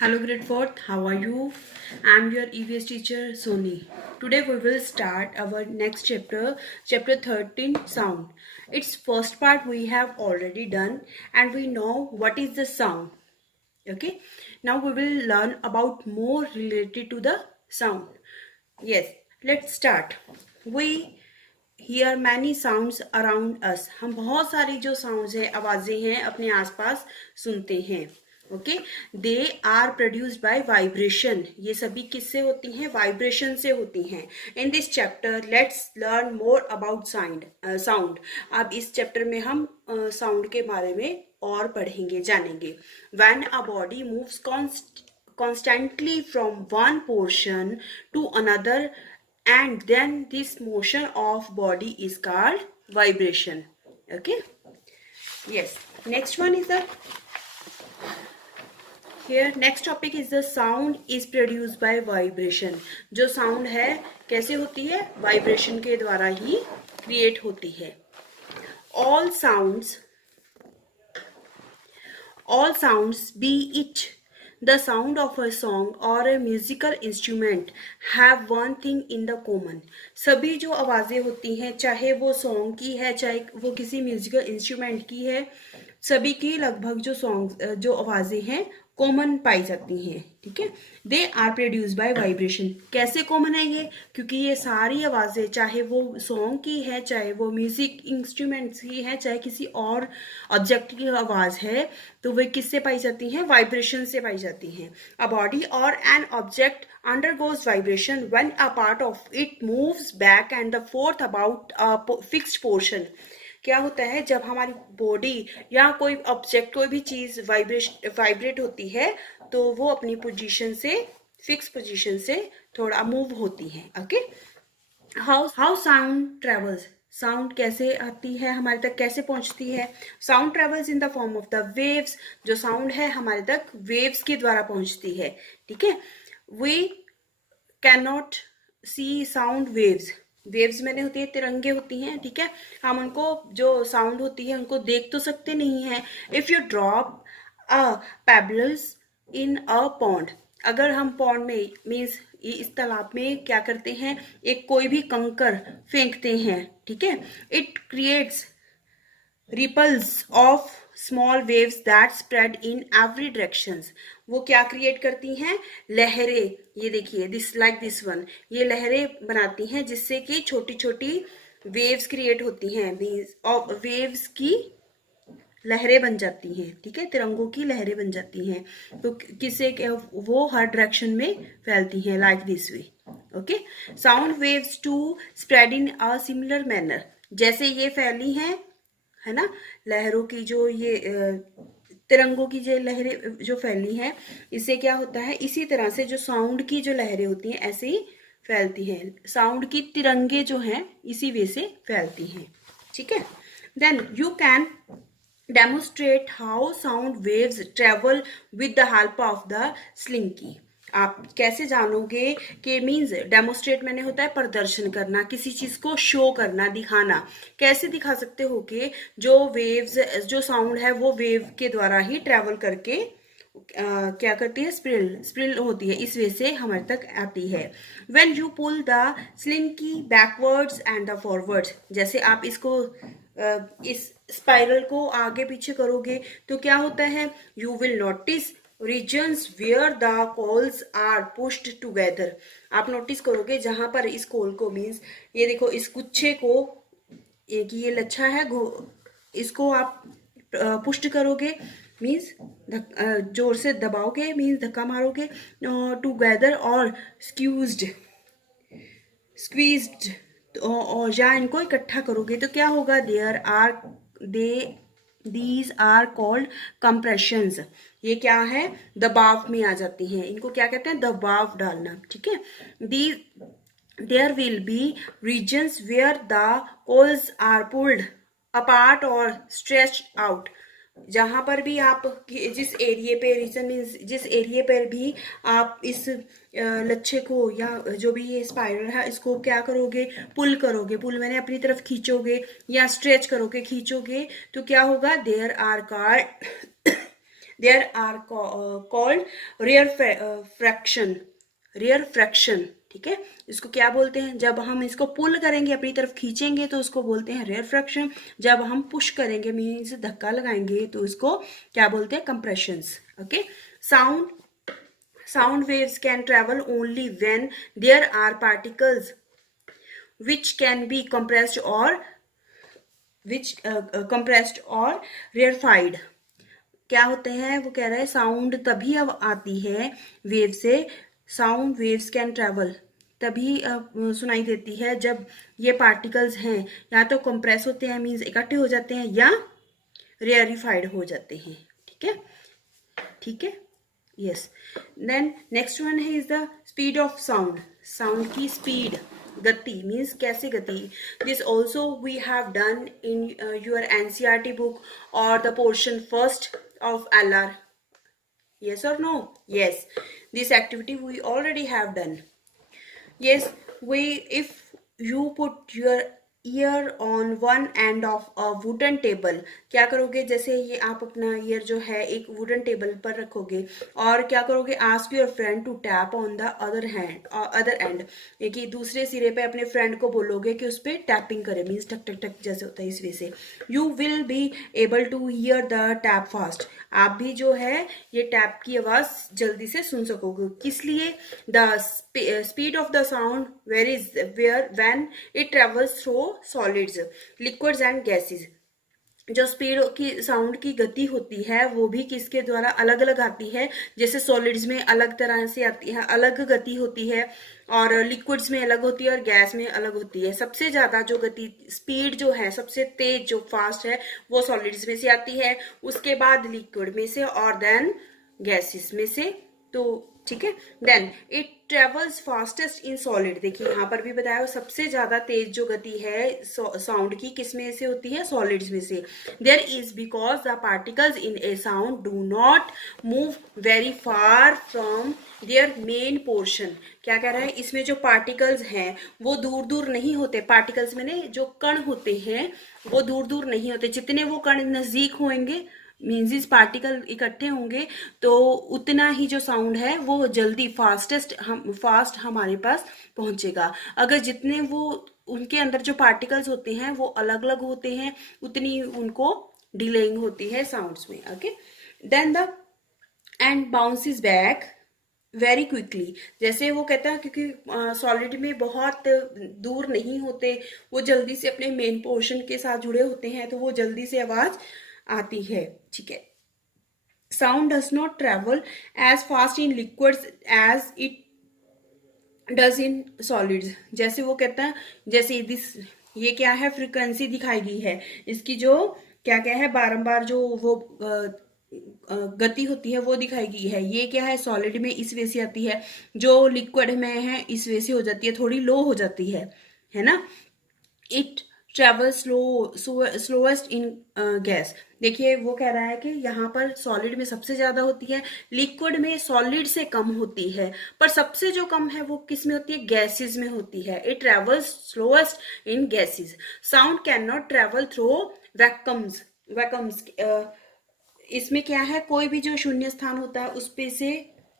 Hello grade 4th, how are you? I am your EVS teacher Soni. Today we will start our next chapter, chapter 13 sound. Its first part we have already done and we know what is the sound. Okay, now we will learn about more related to the sound. Yes, let's start. We hear many sounds around us. हम बहुत सारी जो sounds है आवाजें हैं अपने आसपास सुनते हैं. Okay, they are produced by vibration. ये सभी किससे होती हैं? वाइब्रेशन से होती हैं. In this chapter let's learn more about sound. अब इस चैप्टर में हम साउंड के बारे में और पढ़ेंगे, जानेंगे. When a body moves constantly from one portion to another, and then this motion of body is called vibration. Okay, yes, next one is the here next topic is the sound is produced by vibration. जो sound है कैसे होती है? Vibration के द्वारा ही create होती है. all sounds be it the sound of a song or a musical instrument have one thing in the common. सभी जो आवाजें होती हैं, चाहे वो सॉन्ग की है चाहे वो किसी म्यूजिकल इंस्ट्रूमेंट की है, सभी की लगभग जो सॉन्ग जो आवाजें हैं कॉमन पाई जाती हैं. ठीक है, they are produce by vibration. कैसे कॉमन है ये? क्योंकि ये सारी आवाजें चाहे वो सॉन्ग की है चाहे वो म्यूजिक इंस्ट्रूमेंट्स की है चाहे किसी और ऑब्जेक्ट की आवाज है, तो वे किससे पाई जाती हैं? वाइब्रेशन से पाई जाती हैं. अ बॉडी और an object undergoes vibration when a part of it moves back and the forth about a fixed portion. क्या होता है जब हमारी बॉडी या कोई ऑब्जेक्ट कोई भी चीज वाइब्रेट होती है तो वो अपनी पोजीशन से फिक्स पोजीशन से थोड़ा मूव होती है. Okay, how sound travels. Sound कैसे आती है हमारे तक, कैसे पहुंचती है? Sound travels in the form of the waves. जो साउंड है हमारे तक वेव्स के द्वारा पहुंचती है. ठीक है, we can not see sound waves. Waves मैंने होती है तिरंगे होती हैं. ठीक है, हम उनको जो साउंड होती है उनको देख तो सकते नहीं हैं. If you drop a pebbles in a pond. अगर हम पॉन्ड में मीन्स इस तालाब में क्या करते हैं, एक कोई भी कंकर फेंकते हैं. ठीक है, it creates ripples of small waves that spread in every directions. वो क्या क्रिएट करती हैं? लहरें. ये देखिए दिस लाइक दिस वन, ये लहरें बनाती हैं जिससे कि छोटी छोटी वेव्स क्रिएट होती हैं. वेव्स की लहरें बन जाती हैं. ठीक है, तिरंगों की लहरें बन जाती हैं. तो किसे वो हर डायरेक्शन में फैलती हैं like this way. Okay, sound waves to spread in a similar manner. जैसे ये फैली हैं है ना, लहरों की जो ये तिरंगों की जो लहरें जो फैली हैं, इससे क्या होता है, इसी तरह से जो साउंड की जो लहरें होती हैं ऐसे ही फैलती हैं. साउंड की तिरंगे जो हैं इसी वे से फैलती हैं. ठीक है, then you can demonstrate how sound waves travel with the help of the slinky. आप कैसे जानोगे कि मीन्स डेमोस्ट्रेट मैंने होता है प्रदर्शन करना, किसी चीज को शो करना, दिखाना. कैसे दिखा सकते हो कि जो वेव्स जो साउंड है वो वेव के द्वारा ही ट्रेवल करके क्या करती है? स्प्रिल होती है, इस वे से हमारे तक आती है. When you pull the slinky backwards and the forwards. जैसे आप इसको इस स्पाइरल को आगे पीछे करोगे तो क्या होता है? You will notice regions where the coals are pushed together. आप नोटिस करोगे जहां पर इस कोल को मीन्स ये देखो इस गुच्छे को, एक ये लच्छा है, इसको आप पुष्ट करोगे मीन्स जोर से दबाओगे मीन्स धक्का मारोगे, टुगेदर और स्क्वीज्ड और या इनको इकट्ठा करोगे तो क्या होगा? These are called compressions. ये क्या है? दबाव में आ जाती हैं. इनको क्या कहते हैं? दबाव डालना. ठीक है, there will be regions where the coils are pulled apart और स्ट्रेच्ड आउट. जहां पर भी आप जिस एरिया पे रीजन मीन्स जिस एरिया पर भी आप इस लच्छे को या जो भी ये स्पाइरल है इसको क्या करोगे? पुल करोगे. पुल मैंने अपनी तरफ खींचोगे या स्ट्रेच करोगे, खींचोगे तो क्या होगा? There are called there are called rarefaction. ठीक है, इसको क्या बोलते हैं? जब हम इसको पुल करेंगे, अपनी तरफ खींचेंगे, तो उसको बोलते हैं रेयर फ्रैक्शन। जब हम पुश करेंगे, मीन्स धक्का लगाएंगे, तो इसको क्या बोलते हैं? Compressions. Okay, sound waves can travel only when there are particles which can be compressed or rarefied। क्या होते हैं? वो कह रहा है साउंड तभी अब आती है वेव से, साउंड वेव्स कैन ट्रेवल, तभी सुनाई देती है जब ये पार्टिकल्स हैं या तो कंप्रेस होते हैं, मीन्स इकट्ठे हो जाते हैं, या रेयरिफाइड हो जाते हैं। ठीक है, ठीक है, यस। देन नेक्स्ट वन है is the speed of sound. Sound की स्पीड, गति, मीन्स कैसे गति। This also we have done in your NCERT book और the portion first of LR. Yes or no? Yes. This activity we already have done. Yes, if you put your ear on one end of a wooden table, क्या करोगे? जैसे ये आप अपना year जो है एक वुडन टेबल पर रखोगे और क्या करोगे? Ask your friend to tap on the other end, कि दूसरे सिरे पे अपने फ्रेंड को बोलोगे कि उस पर टैपिंग करे, मीन्स टक टक टक जैसे होता है, इस वजह से you will be able to hear the tap fast. आप भी जो है ये टैप की आवाज जल्दी से सुन सकोगे। किस लिए? The speed of the sound varies when it travels through solids, liquids and gases. जो स्पीड की साउंड की गति होती है वो भी किसके द्वारा अलग अलग आती है? जैसे सॉलिड्स में अलग तरह से आती है, अलग गति होती है, और लिक्विड्स में अलग होती है, और गैस में अलग होती है। सबसे ज्यादा जो गति, स्पीड जो है सबसे तेज जो फास्ट है वो सॉलिड्स में से आती है, उसके बाद लिक्विड में से, और देन गैसेस में से। तो ठीक है, then it travels fastest in solid. देखिए यहाँ पर भी बताया सबसे ज्यादा तेज जो गति है साउंड की किस में से होती है? सॉलिड्स में से। There is because the particles in a sound do not move very far from their main portion. क्या कह रहा है? इसमें जो पार्टिकल्स हैं वो दूर दूर नहीं होते। पार्टिकल्स में जो कण होते हैं वो दूर दूर नहीं होते। जितने वो कण नजदीक होंगे, मीन्स पार्टिकल इकट्ठे होंगे, तो उतना ही जो साउंड है वो जल्दी फास्ट हमारे पास पहुंचेगा। अगर जितने वो उनके अंदर जो पार्टिकल्स होते हैं वो अलग अलग होते हैं, उतनी उनको डिलेइंग होती है साउंड्स में। Okay, then the end bounces back very quickly. जैसे वो कहता है क्योंकि सॉलिड में बहुत दूर नहीं होते, वो जल्दी से अपने मेन पोर्शन के साथ जुड़े होते हैं, तो वो जल्दी से आवाज आती है। ठीक है, sound does not travel as fast in liquids as it does in solids. जैसे वो कहता है, जैसे ये क्या है? फ्रीक्वेंसी दिखाई गई है इसकी, जो क्या क्या है, बारंबार जो वो गति होती है वो दिखाई गई है। ये क्या है? सॉलिड में इस वजह से आती है, जो लिक्विड में है इस वजह से हो जाती है, थोड़ी लो हो जाती है ना। It travel slowest in gas. देखिए वो कह रहा है कि यहाँ पर सॉलिड में सबसे ज्यादा होती है, लिक्विड में सॉलिड से कम होती है, पर सबसे जो कम है वो किस में होती है? गैसेस में होती है। It travels slowest in gases. Sound can not travel through vacuums. इसमें क्या है? कोई भी जो शून्य स्थान होता है उस पे से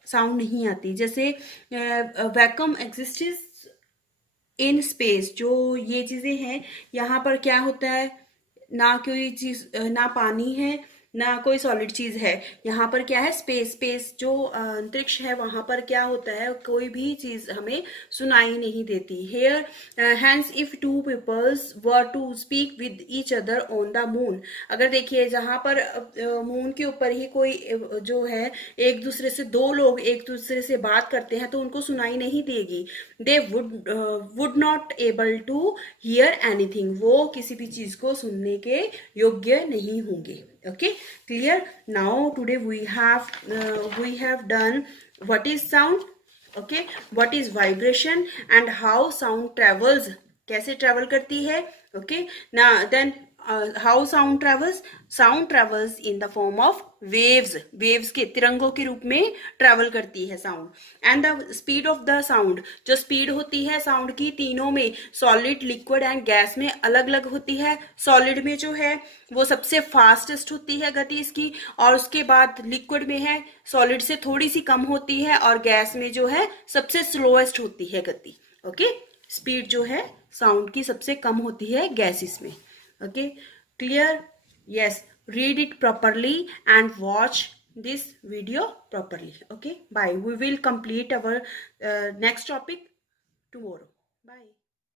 साउंड नहीं आती। जैसे वैक्यूम एग्जिस्ट्स इन स्पेस। जो ये चीजें हैं, यहाँ पर क्या होता है? ना कोई चीज, ना पानी है ना कोई सॉलिड चीज है। यहाँ पर क्या है? स्पेस जो अंतरिक्ष है वहां पर क्या होता है? कोई भी चीज हमें सुनाई नहीं देती। Here hence if two peoples were to speak with each other on the moon. अगर देखिए जहां पर मून के ऊपर ही कोई जो है एक दूसरे से, दो लोग एक दूसरे से बात करते हैं तो उनको सुनाई नहीं देगी। They would not able to hear anything. वो किसी भी चीज को सुनने के योग्य नहीं होंगे। Okay, clear? Now today we have done what is sound, okay, what is vibration and how sound travels, कैसे ट्रेवल करती है। okay, now then how sound travels in the form of waves के तिरंगों के रूप में ट्रेवल करती है sound. And the speed of the sound, जो स्पीड होती है साउंड की, तीनों में सॉलिड, लिक्विड एंड गैस में अलग अलग होती है. सॉलिड में जो है वो सबसे फास्टेस्ट होती है गति इसकी, और उसके बाद लिक्विड में है सॉलिड से थोड़ी सी कम होती है, और गैस में जो है सबसे स्लोएस्ट होती है गति. ओके, स्पीड जो है साउंड की सबसे कम होती है गैसेस में. Okay, clear? Yes, read it properly and watch this video properly. Okay, bye. We will complete our next topic tomorrow. Bye.